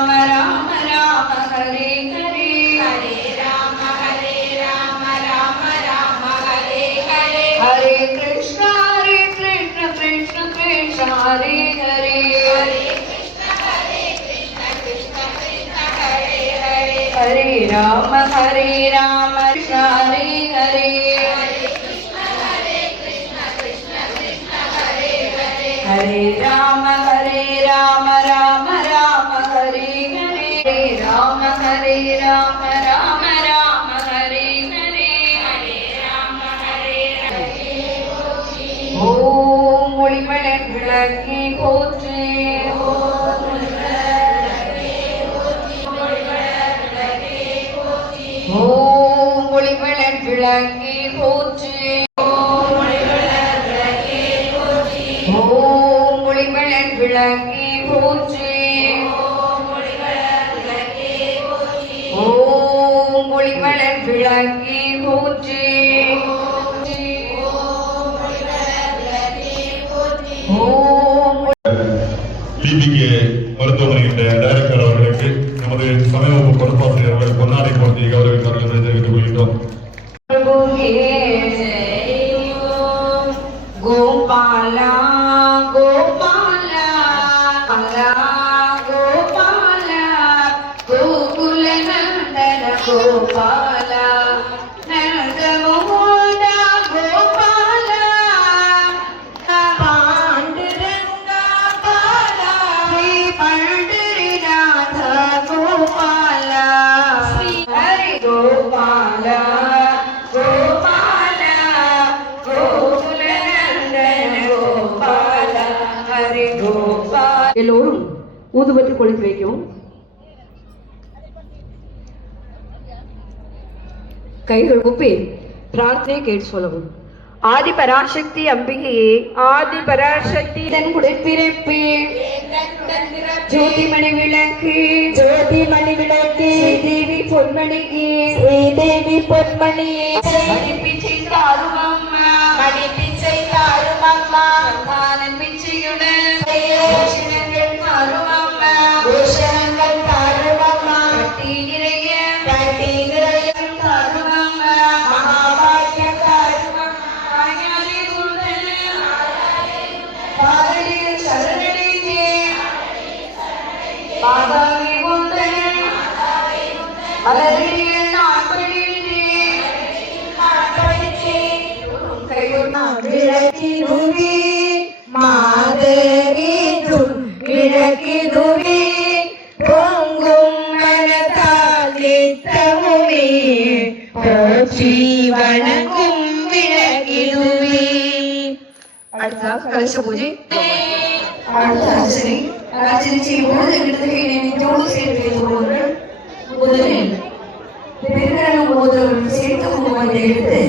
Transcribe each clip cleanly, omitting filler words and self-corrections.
राम राम हरे हरे हरे राम राम राम हरे हरे हरे कृष्ण कृष्ण कृष्ण हरे हरे हरे कृष्ण कृष्ण कृष्ण हरे हरे हरे राम हरे हरे हरे राम राम राम हरे हरे राम राम राम हरे हरे हरे राम ஓம் ஒளிமலர் விளக்கே போற்றி ஓம் ஒளிமலர் விளக்கே போற்றி ஓம் ஒளிமலர் விளக்கே போற்றி ஓம் ஒளிமலர் விளக்கே போற்றி டிபிகே மருத்துவமனையின் டைரக்டர் அவர்களுக்கு நமது சமய வகுப்பு பொறுப்பாசிரியர்கள் பொன்னாடை போட்டி கௌரவித்தார்கள் என்று தெரிவித்துக் கொள்கின்றோம். கோபாலா கோபாலா கோபாலா கோகுல நந்தன கோபாலா நந்த மோகன கோபாலா பாண்டுரங்கா பாலா ஸ்ரீ பண்டரிநாத கோபாலா ஸ்ரீ ஹரி கோபாலா எல்லோரும் ஊதுபத்தி கொளுத்தி வைக்கவும். கைகள் குப்பி பிரார்த்தனை கேட்டு சொல்லவும். ஆதி பராசக்தி அம்பிகையே, ஆதி பராசக்தி தன் குடிப்பிறப்பே, ஜோதிமணி விளக்கு, ஜோதிமணி விளக்கு, தேவி பொன்மணியே, தேவி பொன்மணியே, மணிப்பிச்சை தாரும் அம்மா, மணிப்பிச்சை தாரும் அம்மா, மானன் பிச்சையுடன் பூஷணங்கள் தாரும் அம்மா, பூஷணங்கள் தாரும் அம்மா, கட்டி நிறைய தாரும் அம்மா, மகாபாகியம் தாரும் அம்மா, ஆயாலே குருதன பாரதியில் சரணடைந்தே பாதாமி குந்தன அலறியில் நான் படித்தேன் விளக்கிதுவே மாதரீதும் விளக்கிதுவே பொங்கும் மனத்தால் நித்தமுமே போற்றி வணங்கும் விளக்கிதுவே. அடுத்ததாக கலச பூஜை. அடுத்த அர்ச்சனை செய்யும்போது இடத்துக்கு நினைத்தோடு சேர்த்து வைத்துள்ளவர்கள் முதலில் பெருங்கடலும் மோதலும் சேர்த்து குங்குமத்தை எடுத்து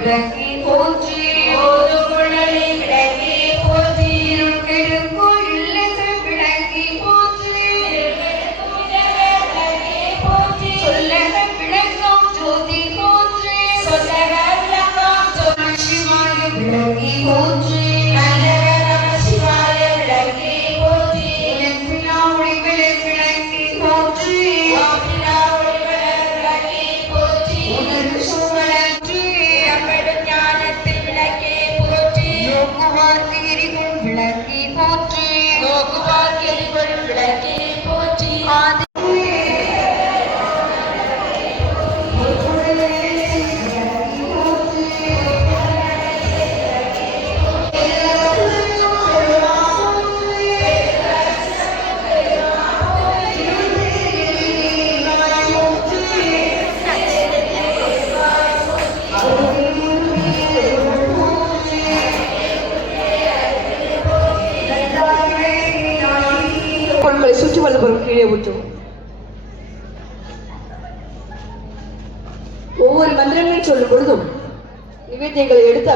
விளக்கி போற்றி ஒரு குழலி விளக்கி போற்றி கெடுக்கும் இல்லது விளக்கி போற்றி போற்றி சொல்லக விளக்கம் ஜோதி போற்றி சொல்லக விளக்கம் ஜோதி சிவாய விளக்கி போற்றி சிவாய விளக்கி போற்றி நெற்றிலா ஒளிவிளை விளக்கி போற்றி விளக்கி போற்றி உணர்வு சூழற்றி அம்பெடும் ஞானத்தில் விளக்கி போற்றி நோக்குவார்க்கு எரிகுள் விளக்கி போற்றி நோக்குவார்க்கெரிகுள் விளக்கி போற்றி ஆதி பொருட்களை சுற்றி வல்லபுறம் கீழே ஊற்றும். ஒவ்வொரு மந்திரங்களை சொல்லும் பொழுதும் நிவேத்தியங்களை எடுத்து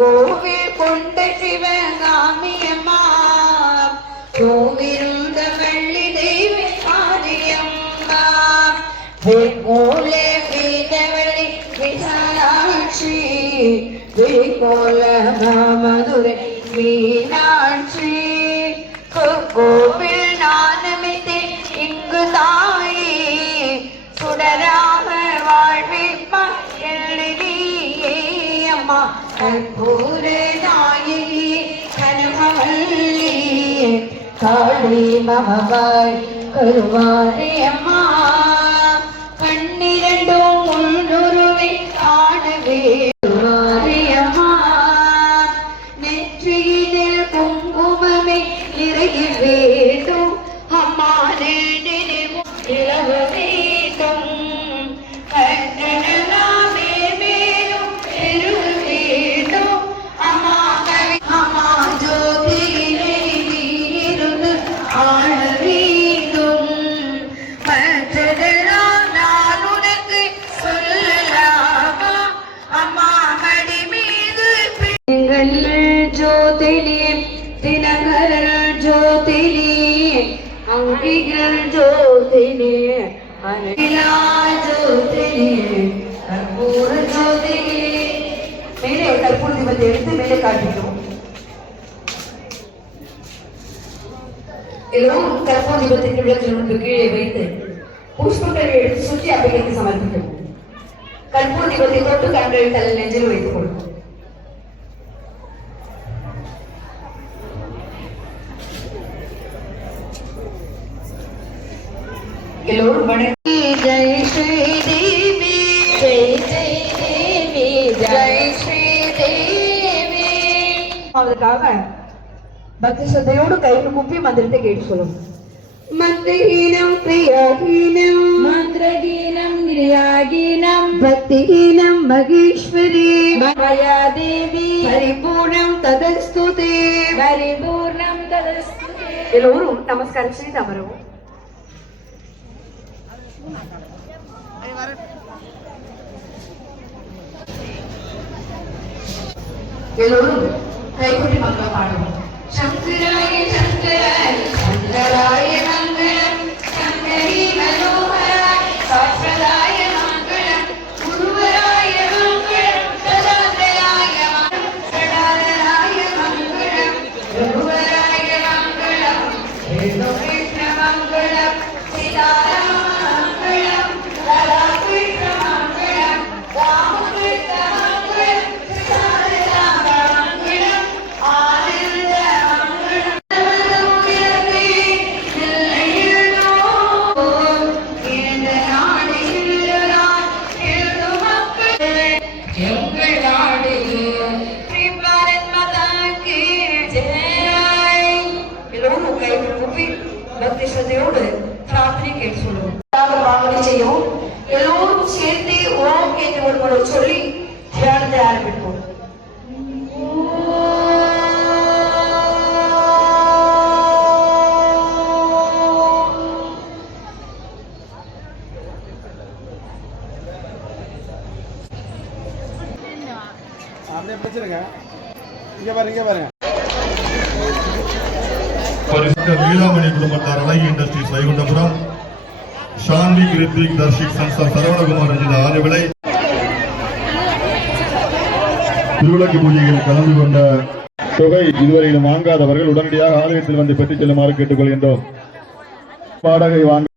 கோவில் கொண்ட சிவகாமியம்மா கோவிருந்த வள்ளி தெய்வ ஆதியம்மா வேகோல வேதவழி விசாலாட்சி வேகோல மதுரை மீனாட்சி கோவில் நானமிதே இங்கு தாயே சுடராக வாழ்விப்பா எழுதியே அம்மா கற்பூர நாயகி கனகவல்லி காளி மகவாய் கருவாரே அம்மா பன்னிரண்டும் முன்னுருவை காணவே கருவாரே அம்மா நெற்றியினில் குங்குமமே நிறைய வேண்டும் அம்மா நினைவு இளவ வேண்டும் கண்ணனாமே மேலும் பெரு வேண்டும் அம்மா கவி அம்மா ஜோதியிலே நீருந்து ஆள வேண்டும் மற்றதெல்லாம் நான் உனக்கு சொல்லலாமா அம்மா மடி மீது எங்கள் ஜோதிலே தினகரல் ஜோதிலே அங்கிகள் ஜோதிலே அனிலா ஜோதிலே கற்பூர ஜோதிலே மேலே கற்பூர தீபத்தை எடுத்து மேலே காட்டிட்டோம். எல்லோரும் கற்பூர தீபத்திற்கு விளக்கில் முன்பு கீழே வைத்து புஷ்பங்களை எடுத்து சுற்றி அம்பிகைக்கு சமர்ப்பிக்கும். கற்பூர தீபத்தை தொட்டு கண்களை தலை நெஞ்சில் வைத்துக் கொள்ளும். எல்லோரும் வணங்கி ஜெய் ஸ்ரீ தேவி ஜெய் ஜெய் தேவி ஜெய் ஸ்ரீ தேவி. அதற்காக பக்தி ஸ்ரத்தையோடு கையில் குப்பி மந்திரத்தை கேட்டு சொல்லும். மந்திரஹீனம் பிரியாஹீனம் மந்திரகீனம் கிரியாகீனம் பக்திஹீனம் மகேஸ்வரி மயா தேவி பரிபூர்ணம் ததஸ்துதே. பரிபூர்ணம் ததஸ்து. எல்லோரும் நமஸ்காரம் செய்து அமரவும். எல்லோரும் கைகொட்டி மங்களம் பாடுவோம். சங்கராய சங்கராய சங்கராய மங்களம் சங்கரி மனோகராய சாஸ்வதாய மங்களம் குருவராய மங்களம் சதாதராய மங்களம் சடாதராய மங்களம் குருவராய மங்களம் கிருஷ்ண மங்களம் சீதாராம மங்களம் ராதாகிருஷ்ண மங்களம் ராமகிருஷ்ண மங்களம் சீதாராம மங்களம் ஆனந்த மங்களம் பக்தி ஸ்ரத்தையோடு பிரார்த்தனை கேட்டு சொல்லுவோம். பிரார்த்தனை செய்யவும் எல்லோரும் சேர்ந்து ஓம் என்று ஒரு முறை சொல்லி தியானத்தை ஆரம்பிப்போம். அப்படியே பிடிச்சிருங்க. இங்க பாருங்க. லீலாமணி குடும்பத்தார் அழகி இண்டஸ்ட்ரீஸ் வைகுண்டபுரம், சாந்தி கிருத்திக் தர்ஷிக் சன்சா சரவணகுமார் ரஞ்சித ஆதிவிளை திருவிளக்கு பூஜையில் கலந்து கொண்ட தொகை இதுவரையிலும் வாங்காதவர்கள் உடனடியாக ஆலயத்தில் வந்து பெற்றுச் செல்லுமாறு கேட்டுக்கொள்கின்றோம். வாடகை வாங்க